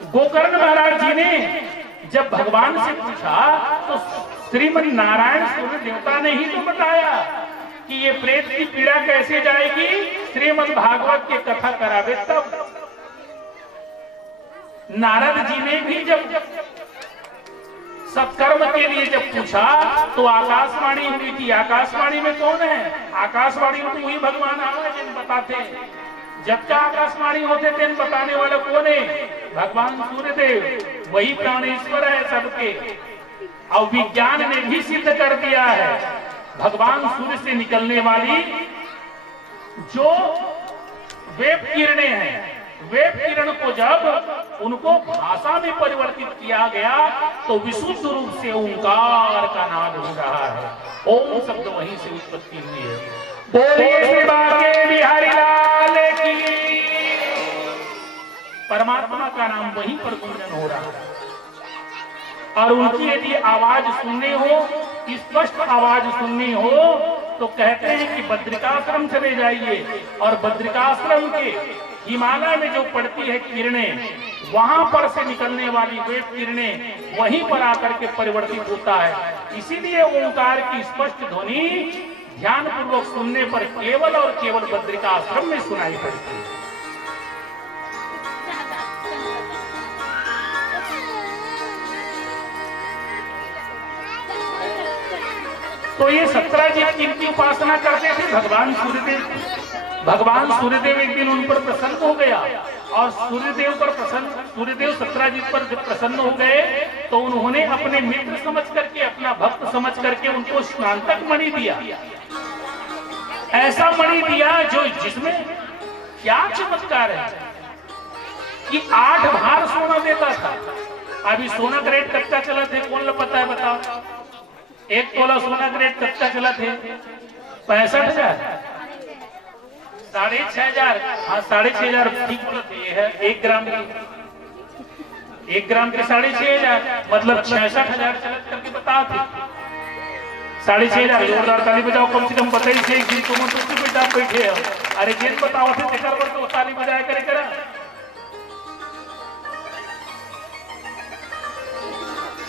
गोकर्ण महाराज जी ने जब भगवान से पूछा तो श्रीमद नारायण सूर्य देवता ने ही तो बताया कि ये प्रेत की पीड़ा कैसे जाएगी, श्रीमद भागवत के कथा करावे तब। नारद जी ने भी जब सत्कर्म के लिए जब पूछा तो आकाशवाणी हुई थी। आकाशवाणी में कौन है? आकाशवाणी में तो वही भगवान आवे जिन बताते। जब का आकाशवाणी होते तेन बताने वाला कौन है? भगवान सूर्यदेव, वही प्राणेश्वर है सबके। और विज्ञान ने भी सिद्ध कर दिया है भगवान सूर्य से निकलने वाली जो वेब किरणें हैं, वेब किरण को जब उनको भाषा में परिवर्तित किया गया तो विशुद्ध रूप से ओंकार का नाद हो रहा है। ओम शब्द वहीं से उत्पत्ति हुई है। बोलिए श्री बांके बिहारी लाल की। परमात्मा का नाम वहीं पर गुंजन हो रहा है। और उनकी यदि आवाज सुननी हो, स्पष्ट आवाज सुननी हो, तो कहते हैं कि बद्रिकाश्रम चले जाइए और बद्रिकाश्रम के हिमालय में जो पड़ती है किरणें, वहां पर से निकलने वाली वे किरणें वहीं पर आकर के परिवर्तित होता है। इसीलिए ओंकार की स्पष्ट ध्वनि ध्यान पूर्वक सुनने पर केवल और केवल बद्रिकाश्रम में सुनाई पड़ती है। तो ये 17 जीव जिनकी उपासना करते थे भगवान सूर्यदेव। भगवान सूर्यदेव एक दिन उन पर प्रसन्न हो गया और सूर्यदेव 17 जीव पर जब प्रसन्न हो गए तो उन्होंने अपने मित्र समझ करके, अपना भक्त समझ करके उनको स्नातक मणि दिया। ऐसा मणि दिया जो जिसमें क्या चमत्कार है कि 8 भार सोना देता था। अभी सोना का रेट कच्चा चला थे, कौन पता है बताओ? 1 तोला सोना का रेट कच्चा चला थे 65,000, 6,500। हाँ 6,500 ठीक बोला थे। ये है 1 ग्राम की, 1 ग्राम के 6,500 मतलब 66,000 चलत करके बता थे। 6,500 जोरदार ताली बजाओ कम से कम। बताइए से एक दिन तुम तो बेटा बैठे हो, अरे जिन बताओ थे तेकर पर तो ताली बजाया करे करा।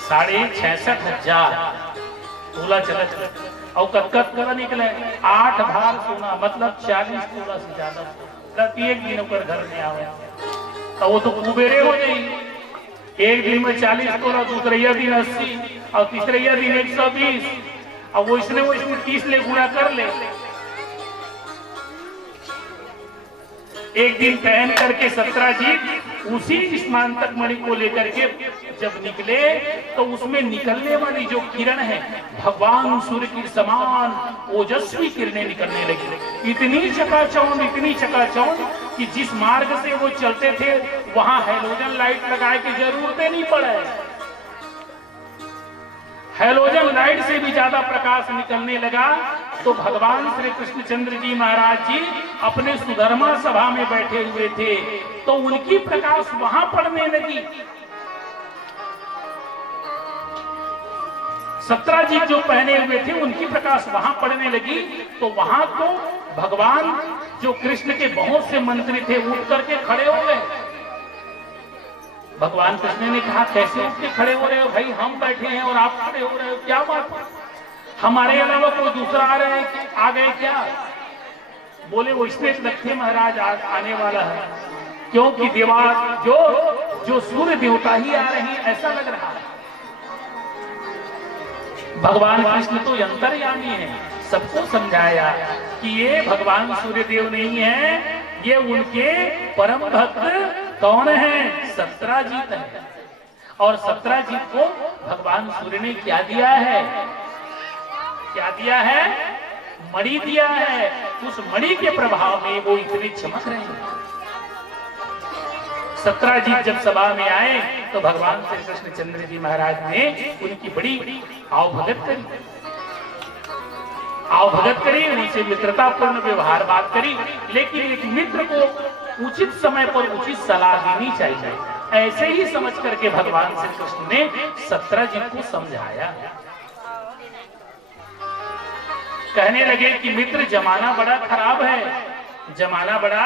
66,000 तोला चलत और कतकत कर निकले। 8 भार सोना मतलब 40 तोला से ज्यादा प्रत्येक दिन पर घर में आवे तो वो तो कुबेरे हो जाएगी। एक दिन में 40 तोला, दूसरे दिन 80 और तीसरे दिन 120 और वो इसने 30 ले गुणा कर ले। एक दिन पहन करके 17 जीव उसी स्नातक मणि को लेकर के जब निकले तो उसमें निकलने वाली जो किरण है भगवान सूर्य की समान ओजस्वी किरणें निकलने लगी। इतनी चकाचौंध, इतनी चकाचौंध कि जिस मार्ग से वो चलते थे वहां हैलोजन लाइट लगाए की जरूरत नहीं पड़े। हैलोजन लाइट से भी ज्यादा प्रकाश निकलने लगा। तो भगवान श्री कृष्णचंद्र जी महाराज जी अपने सुधर्मा सभा में बैठे हुए थे तो उनकी प्रकाश वहां पड़ने लगी। 17 जीव जो पहने हुए थे उनकी प्रकाश वहां पड़ने लगी। तो वहां तो भगवान जो कृष्ण के बहुत से मंत्री थे उठ करके खड़े हो गए। भगवान कृष्ण ने कहा कैसे उठ के खड़े हो रहे हो भाई? हम बैठे हैं और आप खड़े हो रहे हो, क्या बात है? हमारे अलावा कोई दूसरा आ गए क्या? बोले वो इसलिए लक्ष्मी महाराज आने वाला है क्योंकि देवास जो सूर्य देवता ही आ रही है ऐसा लग रहा है। भगवान कृष्ण तो अंतर्यामी है, सबको समझाया कि ये भगवान सूर्यदेव नहीं है, ये उनके परम भक्त कौन है? 17 जीत है। और 17 जीत को भगवान सूर्य ने क्या दिया है? क्या दिया है? मणि दिया है। उस मणि के प्रभाव में वो इतने चमक रहे हैं। 17 जीत जब सभा में आए तो भगवान श्री कृष्णचंद्र जी महाराज ने उनकी बड़ी आवभगत करी, उनसे मित्रतापूर्ण व्यवहार बात करी। लेकिन एक मित्र को उचित समय पर उचित सलाह देनी चाहिए। ऐसे ही समझ करके भगवान श्री कृष्ण ने 17 जीत को समझाया। कहने लगे कि मित्र जमाना बड़ा खराब है, जमाना बड़ा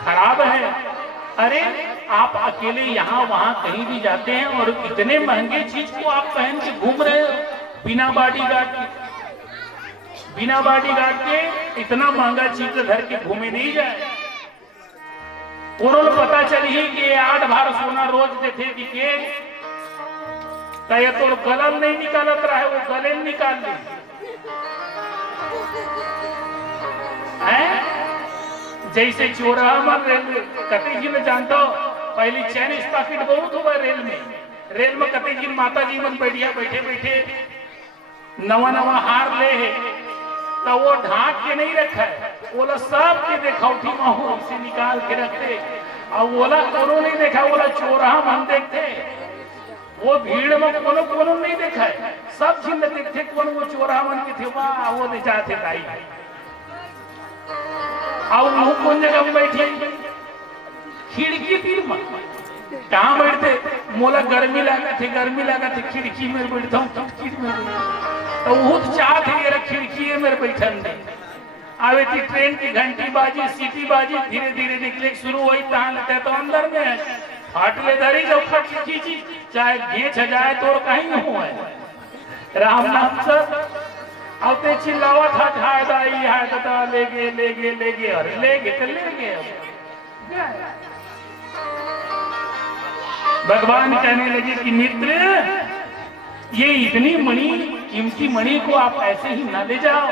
खराब है। अरे आप अकेले यहाँ वहां कहीं भी जाते हैं और इतने महंगे चीज को आप पहन के घूम रहे हो बिना बॉडीगार्ड के, बिना बॉडीगार्ड के इतना महंगा चीज धर के घूमे नहीं जाए। उन्होंने पता चली कि 8 भार सोना रोज देते दिखे तो गलल नहीं निकालत रहा है, वो गले निकाल ली है। जैसे चोरा कते जी में जानता हो, पहले चाइनीज पॉकेट बहुत हुआ रेल में कते जी माता जी मन बैठिया बैठे बैठे नवा नवा हार ले है तो वो ढाक के नहीं रखा है, बोला सब के देखौठी महू से निकाल के रखते, और बोला कोनो नहीं देखा, बोला चोरा मन देखते, वो भीड़ में कोनो कोनो नहीं देखा है, सब जिन देखते कौन वो चोरा मन के थे, वाह वो ले जाते ताई और वो कौन जगह में बैठे खिड़की तीर में कहाँ बैठते, मोला गर्मी लगा थे खिड़की में बैठता हूँ, खिड़की में तो वो चाहते ये खिड़की है मेरे बैठन नहीं आवे थी। ट्रेन की घंटी बाजी सीटी बाजी धीरे धीरे निकले शुरू हुई, तहाँ लेते तो अंदर में है हट ले धरी जब फट खींची चाहे घेच जाए तो कहीं न हुआ राम नाम सर आते चिल्लावा था झायदाई है तथा ले गए और ले गए। भगवान कहने लगे कि मित्र ये इतनी मणि कीमती मणि को आप ऐसे ही ना ले जाओ,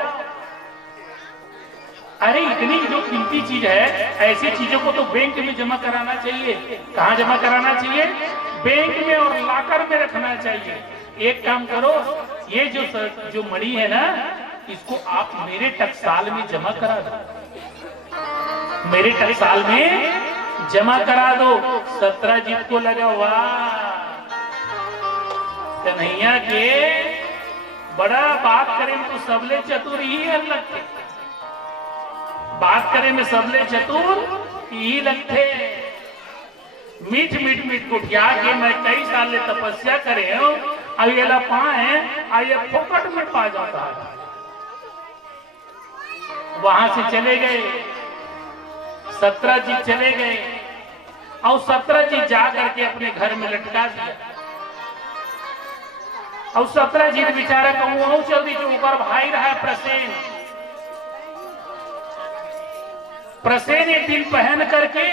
अरे इतनी जो कीमती चीज है ऐसी चीजों को तो बैंक में जमा कराना चाहिए। कहाँ जमा कराना चाहिए? बैंक में और लॉकर में रखना चाहिए। एक काम करो, ये जो मणि है ना इसको आप मेरे टकसाल में जमा करा दो, मेरे टकसाल में जमा करा दो। 17 जीत को लगा वाह कन्हैया के बड़ा बात करें तो सबले चतुर ही लगते, बात करें में सबले चतुर ही लगते। मीठ कुटिया के मैं कई साल ले तपस्या करे हूं, अब ये लपा है ये फोकट में पा जाता है। वहां से चले गए 17 जी चले गए और 17 जी जा करके अपने घर में लटका दिया। और 17 जी बेचारा कहूँ चल दी जो ऊपर भाई रहा है प्रसेन एक दिन पहन करके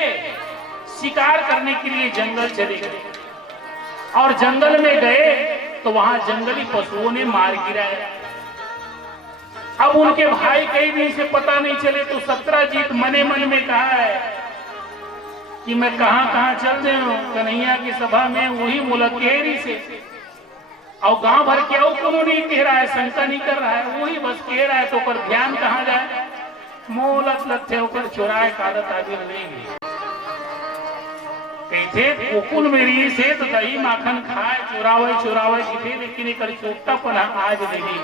शिकार करने के लिए जंगल चले गए और जंगल में गए तो वहां जंगली पशुओं ने मार गिराया। अब उनके भाई कई दिन से पता नहीं चले तो 17 जीत मने मन में कहा है कि मैं कहां चल रहे हूं कन्हैया की सभा में, वही मुलकेरी से और गांव भर के और कोनो नहीं कह रहा है, शंका नहीं कर रहा है, वही बस कह रहा है तो पर ध्यान कहां जाए, मोलत लथे ऊपर चुराए कादत आगे लेंगे कहते गोकुल मेरी से तो दही माखन खाए चुरावे किथे लेकिन एक चोटा पना आज नहीं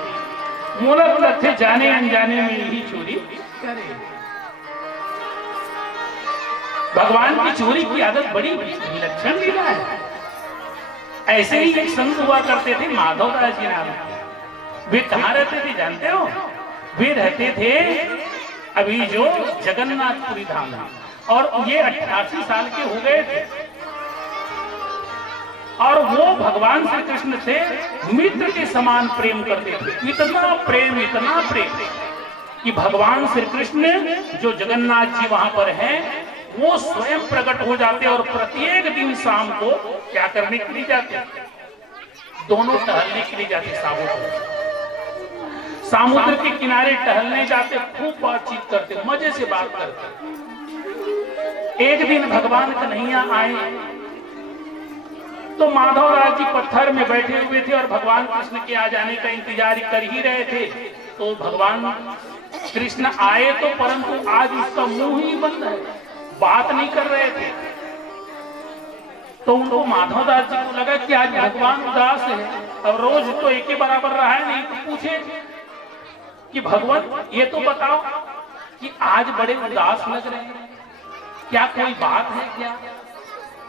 मोलत लथे जाने अनजाने में यही चोरी करे। भगवान की चोरी की आदत बड़ी विलक्षण लीला है। ऐसे ही एक संत हुआ करते थे माधवदास जी नाम, वे कहाँ रहते थे जानते हो? वे रहते थे अभी जो जगन्नाथपुरी धाम और ये 88 साल के हो गए थे और वो भगवान श्री कृष्ण से मित्र के समान प्रेम करते थे। इतना प्रेम कि भगवान श्री कृष्ण जो जगन्नाथ जी वहां पर हैं वो स्वयं प्रकट हो जाते और प्रत्येक दिन शाम को क्या करने के लिए जाते, दोनों टहलने के लिए जाते, समुद्र के किनारे टहलने जाते, खूब बातचीत करते, मजे से बात करते। एक दिन भगवान कन्हैया आए तो माधवराज जी पत्थर में बैठे हुए थे और भगवान कृष्ण के आ जाने का इंतजार कर ही रहे थे। तो भगवान कृष्ण आए तो परंतु आज उसका मुंह ही बंद है, बात नहीं कर रहे थे। तो उनको माधवदास जी को लगा कि आज भगवान उदास है, अब रोज तो एक ही बराबर रहा है, नहीं तो पूछे कि भगवान ये तो बताओ कि आज बड़े उदास लग रहे हैं, क्या कोई बात है क्या?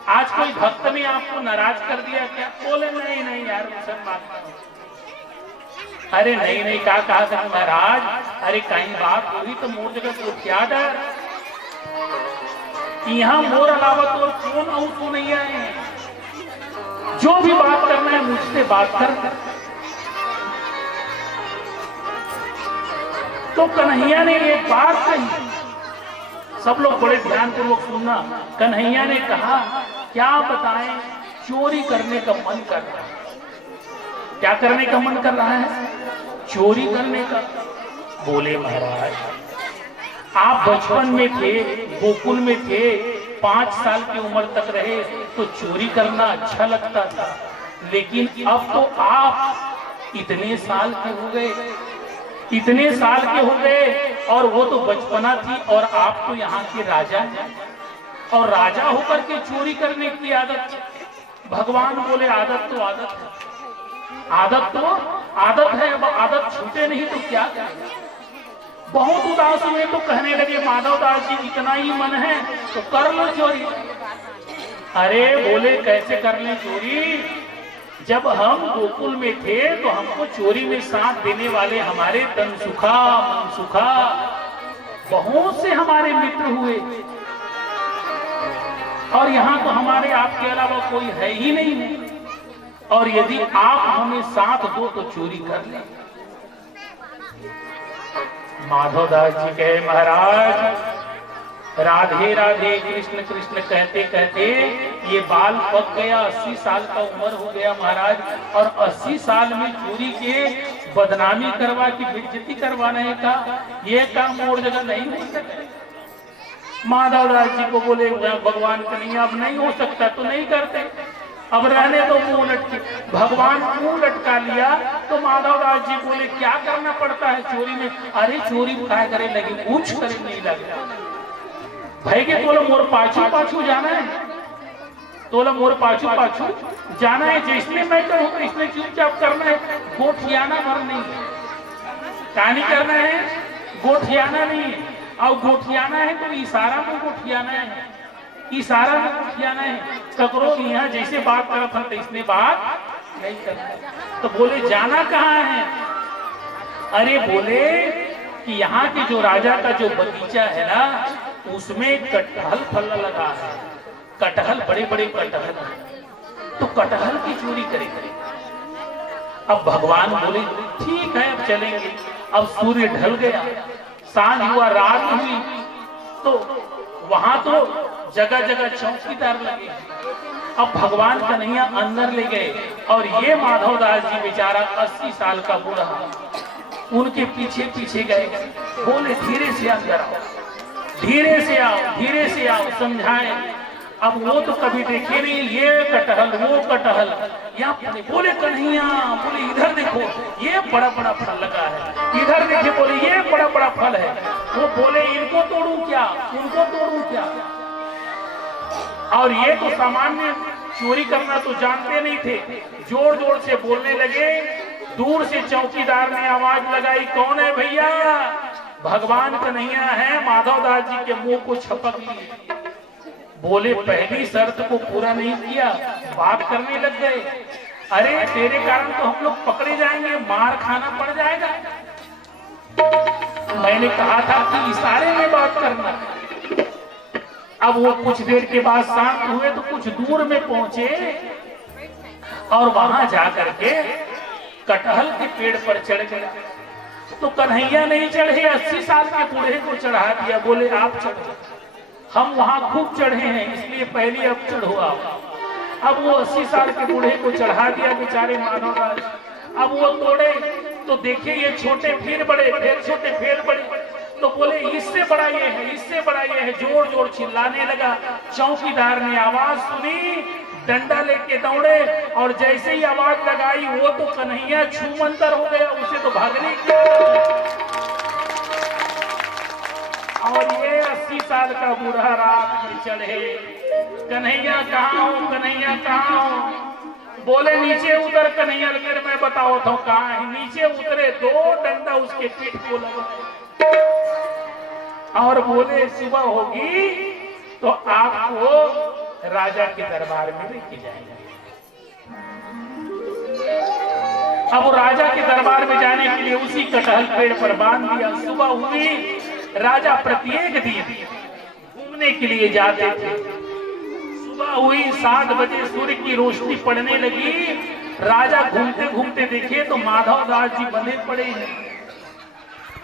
आज कोई भक्त ने आपको नाराज कर दिया क्या? बोले नहीं यार सब बात नहीं। अरे नहीं कहा था महाराज, अरे कहीं बात हुई तो मोर जगह को क्या डर, यहाँ मोर अलावा तो और कौन और तो नहीं आए। जो भी बात करना है मुझसे बात कर। तो कन्हैया ने एक बात कही, सब लोग बड़े ध्यानपूर्वक सुनना। कन्हैया ने कहा, क्या बताएं, चोरी करने का मन कर रहा है। क्या करने का मन कर रहा है? चोरी करने का। बोले महाराज, आप बचपन में थे, गोकुल में थे, 5 साल की उम्र तक रहे तो चोरी करना अच्छा लगता था, लेकिन अब तो आप इतने साल के हो गए, इतने साल के हो गए, और वो तो बचपना थी, और आप तो यहाँ के राजा हैं, और राजा होकर के चोरी करने की आदत। भगवान बोले आदत तो आदत है, आदत तो आदत है, अब आदत छूटे नहीं तो क्या करें। बहुत उदास हुए तो कहने लगे, माधव दास जी इतना ही मन है तो कर लो चोरी। अरे बोले कैसे कर लें चोरी? जब हम गोकुल में थे तो हमको चोरी में साथ देने वाले हमारे तनसुखा, मनसुखा, बहुत से हमारे मित्र हुए, और यहाँ तो हमारे आपके अलावा कोई है ही नहीं है, और यदि आप हमें साथ दो तो चोरी कर ले। माधवदास जी कहे, महाराज राधे राधे कृष्ण कृष्ण कहते कहते ये बाल पक गया, 80 साल का उम्र हो गया महाराज, और 80 साल में चोरी के बदनामी करवा की बेइज्जती करवाने का ये काम और जगह नहीं हो सकता। माधवदास जी को बोले, भगवान कन्हैया अब नहीं हो सकता तो नहीं करते, अब रहने दो मुंह लटके। भगवान मुंह लटका लिया तो माधवदास जी बोले, क्या करना पड़ता है चोरी में? अरे चोरी उठाए करे लगे, पूछ करे नहीं लगे भाई के तोला मोर पाछू पाछू जाना है, तोला मोर पाछू पाछू जाना है, जिसने मैटर होगा इसने चुपचाप करना है, गोठियाना भर नहीं है। कहानी करना है, गोठियाना नहीं है, और गोठियाना है तो इशारा में गोठियाना है, इशारा में गोठियाना है। ककरो यहाँ जैसे बात करत था इसने बात नहीं करना। तो बोले जाना कहाँ है? अरे बोले कि यहाँ के जो राजा का जो बगीचा है ना, उसमें कटहल फल लगा है, कटहल बड़े बड़े कटहल, तो कटहल की चोरी करेंगे। अब भगवान बोले ठीक है अब चलेंगे। अब सूर्य ढल गया, सांझ हुआ, रात हुई, तो वहां तो जगह जगह चौकीदार लगे। अब भगवान कन्हैया अंदर ले गए, और ये माधवदास जी बेचारा 80 साल का बूढ़ा उनके पीछे पीछे गए। बोले धीरे से अंदर आओ, धीरे से आओ, धीरे से आओ, समझाए। अब वो तो कभी देखे नहीं, ये कटहल वो कटहल, या बोले कन्हैया, बोले इधर देखो ये बड़ा बड़ा फल लगा है, इधर देखिए, बोले ये बड़ा बड़ा फल है। वो बोले इनको तोड़ू क्या, उनको तोड़ू क्या? और ये तो सामान्य चोरी करना तो जानते नहीं थे, जोर जोर से बोलने लगे। दूर से चौकीदार ने आवाज लगाई, कौन है भैया? भगवान कन्हैया है। माधवदास जी के मुंह को छपक लिए। बोले पहली शर्त को पूरा नहीं किया, बात करने लग गए। अरे तेरे कारण तो हम लोग पकड़े जाएंगे, मार खाना पड़ जाएगा। मैंने कहा था कि इशारे में बात करना। अब वो कुछ देर के बाद शांत हुए तो कुछ दूर में पहुंचे, और वहां जाकर के कटहल के पेड़ पर चढ़ गए। तो कन्हैया नहीं चढ़े, 80 साल के बूढ़े को चढ़ा दिया। बोले आप चढ़ो, हम वहां खूब चढ़े हैं इसलिए पहले अब चढ़ो आप। अब वो 80 साल के बूढ़े को चढ़ा दिया बेचारे माधवदास। अब वो तोड़े तो देखिए ये छोटे फिर बड़े, फिर छोटे फिर बड़े। तो बोले इससे बड़ा ये है, इससे बड़ा ये है। जोर जोर चिल्लाने लगा। चौकीदार ने आवाज सुनी, डंडा लेके दौड़े, और जैसे ही आवाज लगाई वो तो कन्हैया छूमंतर हो गया, उसे तो भागने की। और ये 80 साल का बूढ़ा रात में चढ़े, कन्हैया कहाँ हो, कन्हैया कहाँ हो? बोले नीचे उतर कन्हैया, लेकिन मैं बताओ तो कहाँ है। नीचे उतरे, 2 डंडा उसके पीठ को लगा, और बोले सुबह होगी तो आपको राजा के दरबार में लेके जाएंगे। अब राजा के दरबार में जाने के लिए उसी कटहल पेड़ पर बांध दिया। सुबह हुई, राजा प्रत्येक दिन घूमने के लिए जाते थे। सुबह हुई 7 बजे सूर्य की रोशनी पड़ने लगी। राजा घूमते घूमते देखे तो माधव दास जी बंधे पड़े हैं।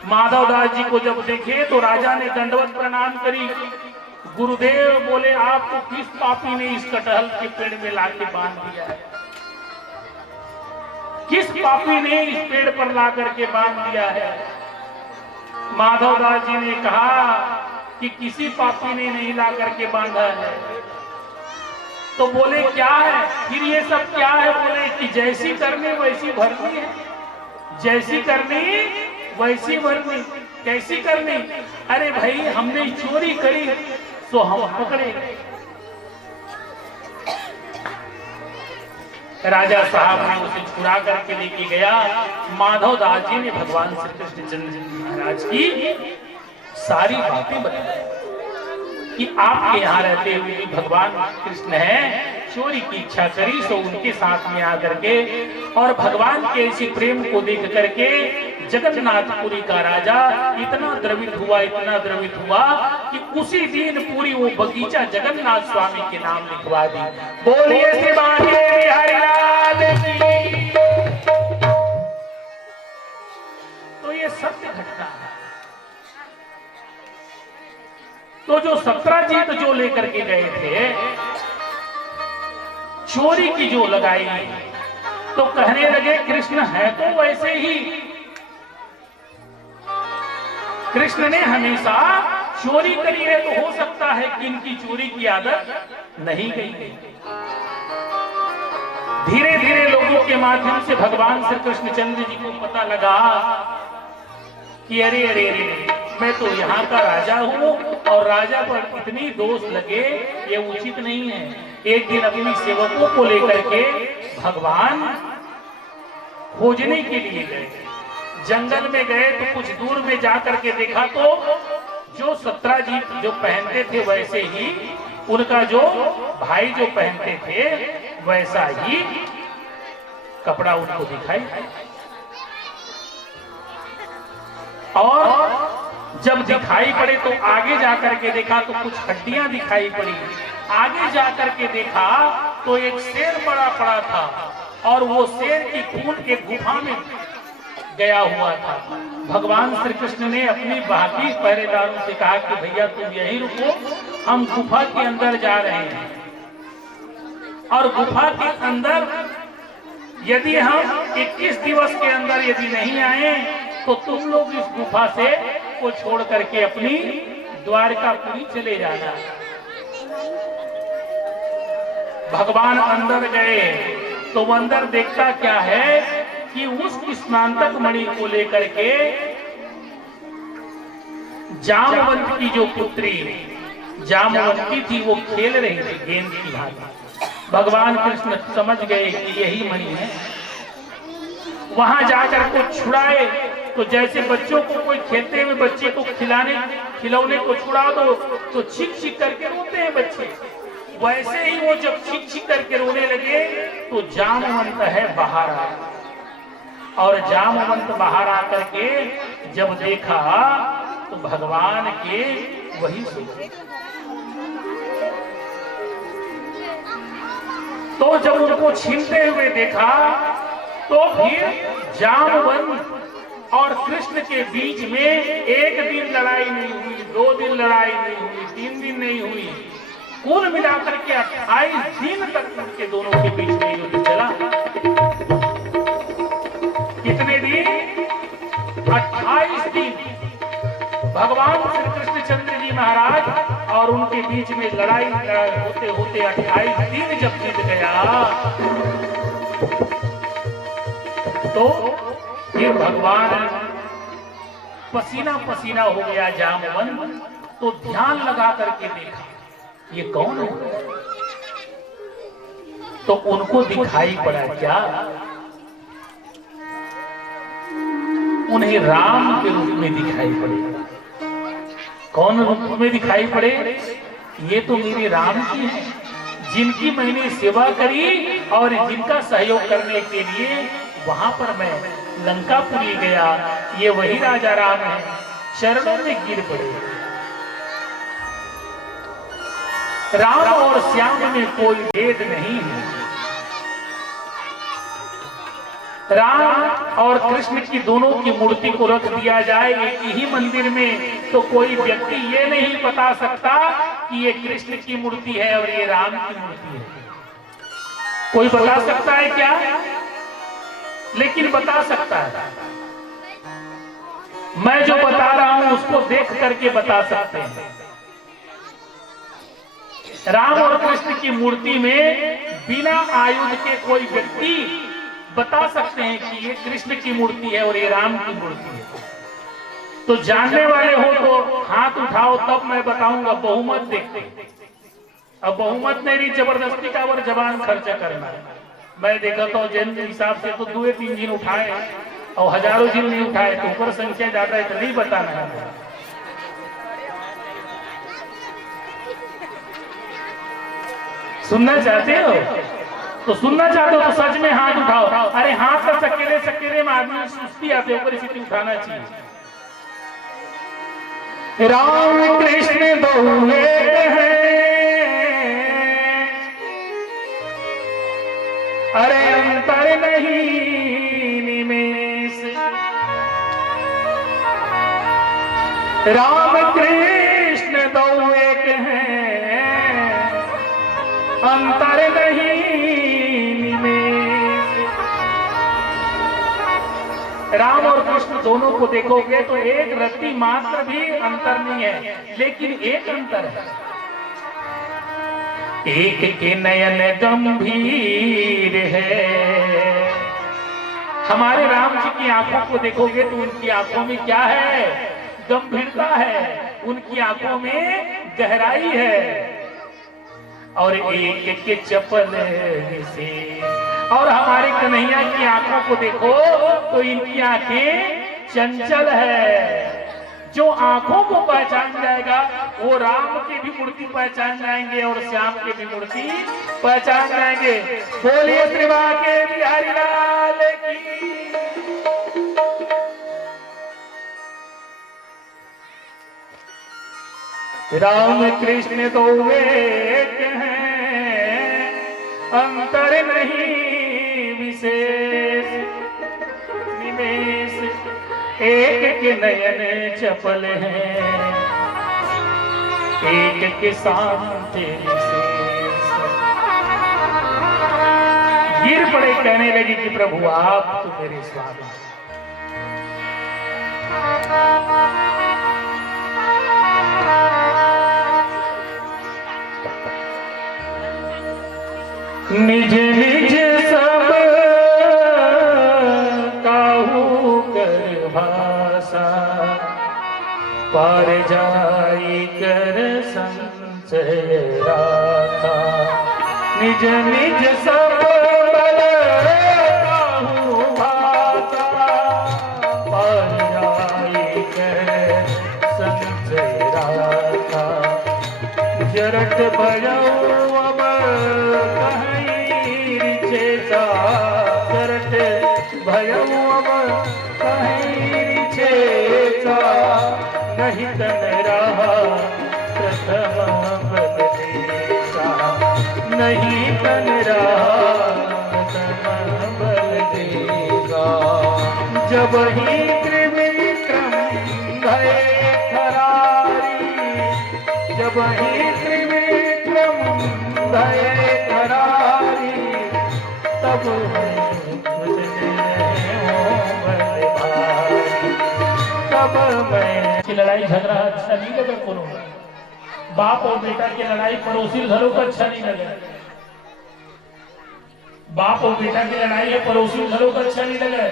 माधव दास जी को जब देखे तो राजा ने दंडवत प्रणाम करी। गुरुदेव बोले, आपको किस पापी ने इस कटहल के पेड़ में लाके बांध दिया है? किस पापी ने इस पेड़ पर ला करके बांध दिया है? माधव दास जी ने कहा कि किसी पापी ने नहीं ला करके बांधा है। तो बोले क्या है फिर ये सब क्या है? बोले कि जैसी करनी वैसी भरनी है, जैसी करनी वैसी भरनी। कैसी करनी? अरे भाई, हमने चोरी करी तो हम पकड़े। राजा साहब ने उसे छुड़ा करके लेके गया। माधव दास जी ने भगवान श्री कृष्णचंद्र जी महाराज की सारी बातें बताई कि आपके यहाँ रहते हुए भी भगवान कृष्ण है, चोरी की इच्छा करी सो उनके साथ में आकर के, और भगवान के इसी प्रेम को देख करके जगन्नाथपुरी का राजा इतना द्रवित हुआ, इतना द्रवित हुआ कि उसी दिन पूरी वो बगीचा जगन्नाथ स्वामी के नाम लिखवा दी। बोलिए श्री बांके बिहारी लाल की। तो ये सत्य घटना है। तो जो 17 जीत जो लेकर के गए थे, चोरी की जो लगाई, तो कहने लगे कृष्ण है तो वैसे ही। कृष्ण ने हमेशा चोरी करी है, तो हो सकता है कि इनकी चोरी की आदत नहीं गई। धीरे धीरे लोगों के माध्यम से भगवान श्री कृष्णचंद्र जी को पता लगा कि अरे अरे अरे, मैं तो यहाँ का राजा हूँ और राजा पर इतनी दोष लगे, ये उचित नहीं है। एक दिन अपनी सेवकों को लेकर के भगवान खोजने के लिए गए। जंगल में गए तो कुछ दूर में जाकर के देखा तो जो 17 जीत जो पहनते थे वैसे ही उनका जो भाई जो पहनते थे वैसा ही कपड़ा उनको दिखाई। और जब दिखाई पड़े तो आगे जाकर के देखा तो कुछ हड्डियां दिखाई पड़ी। आगे जाकर के देखा तो एक शेर बड़ा पड़ा था और वो शेर की खून एक गुफा में गया हुआ था। भगवान श्री कृष्ण ने अपनी बाकी पहरेदारों से कहा कि भैया तुम यहीं रुको, हम गुफा के अंदर जा रहे हैं, और गुफा के अंदर यदि हम 21 दिवस के अंदर यदि नहीं आए तो तुम लोग इस गुफा से को छोड़ करके अपनी द्वारकापुरी चले जाना। भगवान अंदर गए तो अंदर देखता क्या है कि उस स्नातक मणि को लेकर के जामवंत की जो पुत्री जामवंती थी वो खेल रही थी गेंद की भांति। भगवान कृष्ण समझ गए कि यही मणि है। वहां जाकर को छुड़ाए तो जैसे बच्चों को कोई खेलते हुए बच्चे को खिलौने को छुड़ा दो तो चीख चीख करके रोते हैं बच्चे, वैसे ही वो जब चीख चीख करके रोने लगे तो जामवंत है बाहर आया, और जामवंत बाहर आकर के जब देखा तो भगवान के वही सुने। तो जब उनको छीनते हुए देखा तो फिर जामवंत और कृष्ण के बीच में एक दिन लड़ाई नहीं हुई, 2 दिन लड़ाई नहीं हुई, 3 दिन नहीं हुई, कुल मिलाकर के 28 दिन तक उनके दोनों के बीच में युद्ध चला। कितने दिन? 28 दिन भगवान श्री कृष्णचंद्र जी महाराज और उनके बीच में लड़ाई होते होते 28 दिन जब बीत गया तो फिर भगवान पसीना पसीना हो गया जामवंत। तो ध्यान लगा करके देखा ये कौन है, तो उनको दिखाई पड़ा क्या? उन्हें राम के रूप में दिखाई पड़े। कौन रूप में दिखाई पड़े? ये तो मेरे राम जी हैं, जिनकी मैंने सेवा करी और जिनका सहयोग करने के लिए वहां पर मैं लंकापुरी गया, ये वही राजा राम है। चरणों में गिर पड़े। राम और श्याम में कोई भेद नहीं है। राम और कृष्ण की दोनों की मूर्ति को रख दिया जाए एक ही मंदिर में, तो कोई व्यक्ति ये नहीं बता सकता कि ये कृष्ण की मूर्ति है और ये राम की मूर्ति है। कोई बता सकता है क्या? लेकिन बता सकता है। मैं जो बता रहा हूं उसको देख करके बता सकते हैं। राम और कृष्ण की मूर्ति में बिना आयुध के कोई व्यक्ति बता सकते हैं कि ये कृष्ण की मूर्ति है और ये राम की मूर्ति है। तो जानने वाले हो तो हाथ उठाओ, तब मैं बताऊंगा। बहुमत देखते, अब बहुमत मेरी जबरदस्ती का और जबान खर्चा करना है। मैं देखा तो जिन हिसाब से तो 2-3 जिन उठाए और हजारों जिन नहीं उठाए, तो ऊपर संख्या ज्यादा है तो नहीं बताना है। सुनना चाहते हो तो सुनना चाहते हो तो सच में हाथ उठाओ। अरे हाथ का सकेले सकेले में आदमी सुस्ती आते, ऊपर स्थिति उठाना चाहिए। राम कृष्ण दो एक हैं, अरे अंतर नहीं निमेष। राम कृष्ण दो एक हैं, अंतर नहीं निमेष। राम और कृष्ण दोनों को देखोगे तो एक रत्ती मात्र भी अंतर नहीं है, लेकिन एक अंतर है। एक के नयन गंभीर है। हमारे राम जी की आंखों को देखोगे तो उनकी आंखों में क्या है? गंभीरता है, उनकी आंखों में गहराई है। और एक के चपल से, और हमारे कन्हैया की आंखों को देखो तो इनकी आंखें चंचल है। जो आंखों को पहचान जाएगा वो राम की भी मूर्ति पहचान जाएंगे और श्याम की भी मूर्ति पहचान जाएंगे। बोलिए त्रिभा के बिहारी लाल की। राम कृष्ण दो एक हैं, अंतर नहीं विशेष निमेष। एक के नयन चपल हैं, एक के शांत विशेष। गिर पड़े कहने लगी कि प्रभु आप तो मेरे स्वामी। निज निज सब काहू कर भाषा, पार जाई कर संचय राखा। निज निज सब बल काहू भाषा, पार जाई कर संचय राखा। जरत भयऊ अब भयऊ अब कहीं छेचा, नहीं तन रहा प्रथम बलदेशा। नहीं तन रहा प्रथम बलदेशा। जब ही त्रिविक्रम भय खरारी, जब ही त्रिविक्रम भय खरारी, तब लड़ाई झगड़ा अच्छा नहीं लगा। कोनो बाप और बेटा की लड़ाई पड़ोसी घरों को अच्छा नहीं लगा। बाप और बेटा की लड़ाई है, पड़ोसी घरों को अच्छा नहीं लगा।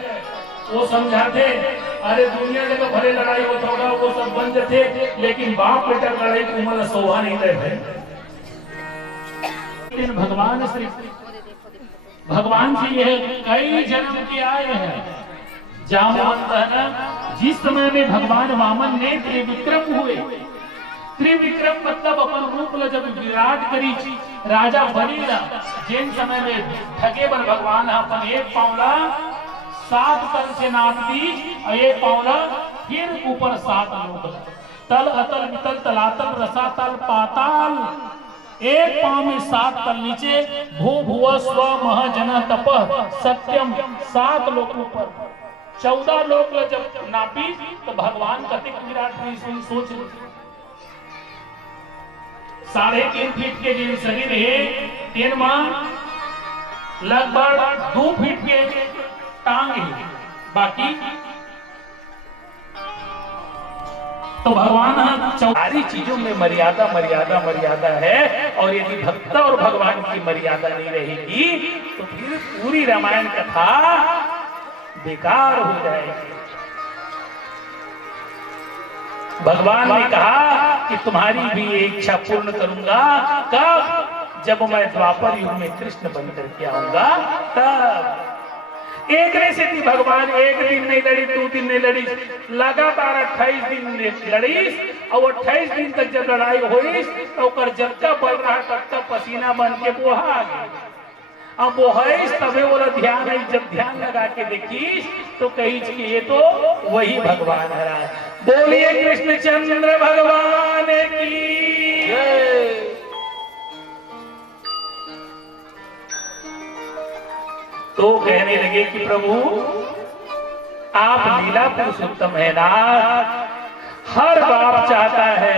वो समझाते अरे दुनिया में तो भले लड़ाई होता होगा, वो सब बंद थे, लेकिन बाप बेटा लड़ाई को मन शोभा नहीं देते। लेकिन भगवान श्री भगवान जी ये कई जन्म के आए हैं। जामवंत जिस समय में भगवान वामन ने त्रिविक्रम हुए, त्रिविक्रम मतलब अपन रूप ला जब विराट करी राजा बनीला, जिन समय में ठगे बन भगवान अपन एक पावला 7 तल से नाप दी और एक पावला फिर ऊपर 7 लोग, तल अतल वितल तलातल रसातल पाताल, एक पांव में 7 तल नीचे, भू भुव स्व मह जन तप सत्यम, 7 लोकों पर 14 लोग जब नापी तो भगवान कतिक विराट सोच 3.5 फीट के जिन शरीर है, 3 माह लगभग 2 फीट के टांग है, बाकी तो भगवान सारी चीजों में मर्यादा मर्यादा मर्यादा है। और यदि भक्त और भगवान की मर्यादा नहीं रहेगी तो फिर पूरी रामायण कथा बेकार हो जाएगी। भगवान ने कहा कि तुम्हारी भी इच्छा पूर्ण करूंगा, कब? जब मैं द्वापर युग में कृष्ण बनकर के आऊंगा तब। एक से थी भगवान, एक दिन नहीं लड़ी, 2 दिन नहीं लड़ी, लगातार 28 दिन लड़ी। और 28 दिन तक जब लड़ाई हुई तो जब तक बल रहा तब तक पसीना बन के बोहा आ गया। अब वो है तबे बोला ध्यान है, जब ध्यान लगा के देखी तो कही कि ये तो वही भगवान है। बोलिए कृष्णचंद्र भगवान की जय। तो कहने लगे कि प्रभु आप लीला पुरुषोत्तम है ना, हर बाप चाहता है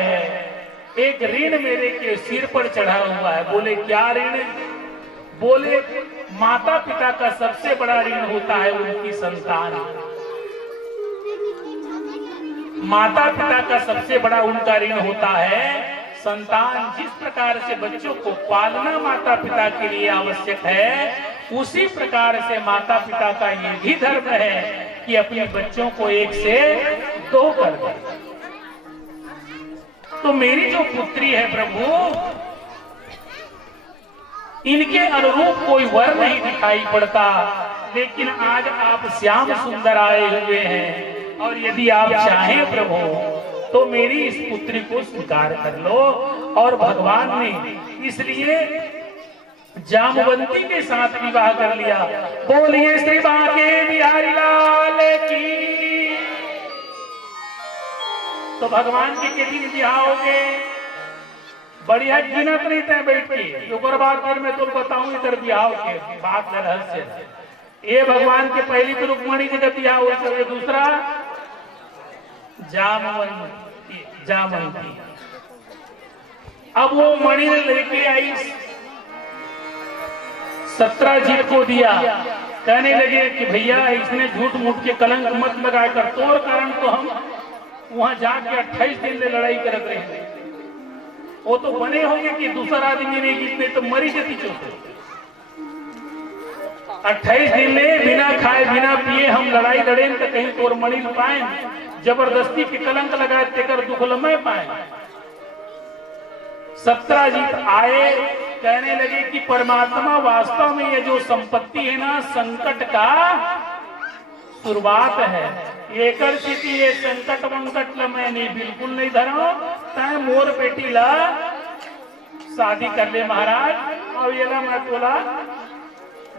एक ऋण मेरे के सिर पर चढ़ा हुआ है। बोले क्या ऋण? बोले माता पिता का सबसे बड़ा ऋण होता है उनकी संतान। माता पिता का सबसे बड़ा उनका ऋण होता है संतान। जिस प्रकार से बच्चों को पालना माता पिता के लिए आवश्यक है, उसी प्रकार से माता पिता का ये भी धर्म है कि अपने बच्चों को 1 से 2 कर दे। तो मेरी जो पुत्री है प्रभु, इनके अनुरूप कोई वर नहीं दिखाई पड़ता, लेकिन आज आप श्याम सुंदर आए हुए हैं और यदि आप चाहें प्रभु तो मेरी इस पुत्री को स्वीकार कर लो। और भगवान ने इसलिए जामवंती के साथ विवाह कर लिया। बोलिए श्री बांके बिहारी लाल की। तो भगवान के दिन विवाह हो गए, बढ़िया गिनत नहीं थे बैठ के। ओकर बाद फिर मैं तुम बताऊं इधर विवाह के बात रहस्य। ये भगवान के पहली तो रुक्मणी के जब विवाह हुआ, तो दूसरा जामवंती। अब वो मणि लेके आई 17 जी को दिया। कहने लगे कि भैया इसने झूठ मूठ के कलंक मत लगाकर, तोर कारण तो हम वहां जाके 28 दिन ले लड़ाई कर रहे हैं। वो तो बने होंगे कि दूसरा आदमी ने जितने तो मरी जाती चौथे। 28 दिन में बिना खाए बिना पिए हम लड़ाई लड़े तो कहीं तोर मणि पाए, जबरदस्ती के कलंक लगाए तेकर दुख लम्हे पाए। 17 जी आए, कहने लगे कि परमात्मा वास्तव में ये जो संपत्ति है ना, संकट का शुरुआत है। एक स्थिति ये संकट वंकट ला मैंने बिल्कुल नहीं धरा, तय मोर बेटी ला शादी कर ले महाराज। और ये ला मैं बोला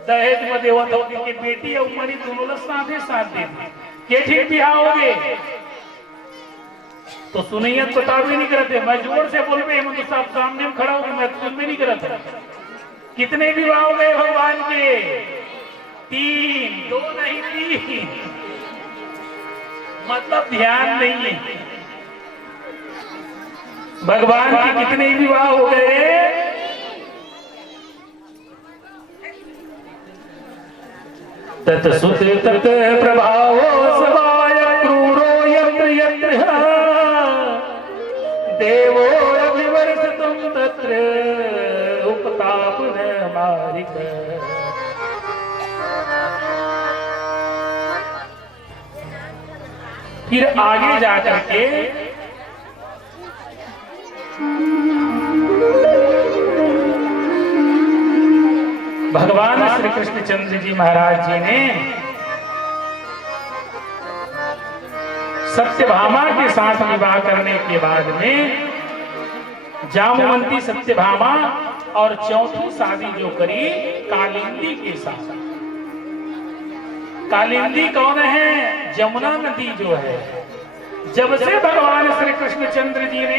दहेज में देवत होगी कि बेटी और मरी दोनों ला साथ दे के ठीक बिहार हो गए। तो सुनिए बता भी नहीं करते, मैं जोर से बोल पे तो साहब सामने में खड़ा होकर मैं सुन भी नहीं करता। कितने विवाह हो गए भगवान के? 3, 2 नहीं 3। मतलब ध्यान नहीं है। भगवान के कितने विवाह हो गए? तत सुत तत प्रभाव सवाय क्रूरो यत्र यत्र देवो अभिवर्षितुम तत्र उपताप न मारिक। फिर आगे जाकर के भगवान श्री कृष्णचंद्र जी महाराज जी ने सत्यभामा के साथ विवाह करने के बाद में जामवंती सत्यभामा और चौथी शादी जो करी कालिंदी के साथ। कालिंदी कौन है? जमुना नदी जो है। जब से भगवान श्री कृष्णचंद्र जी ने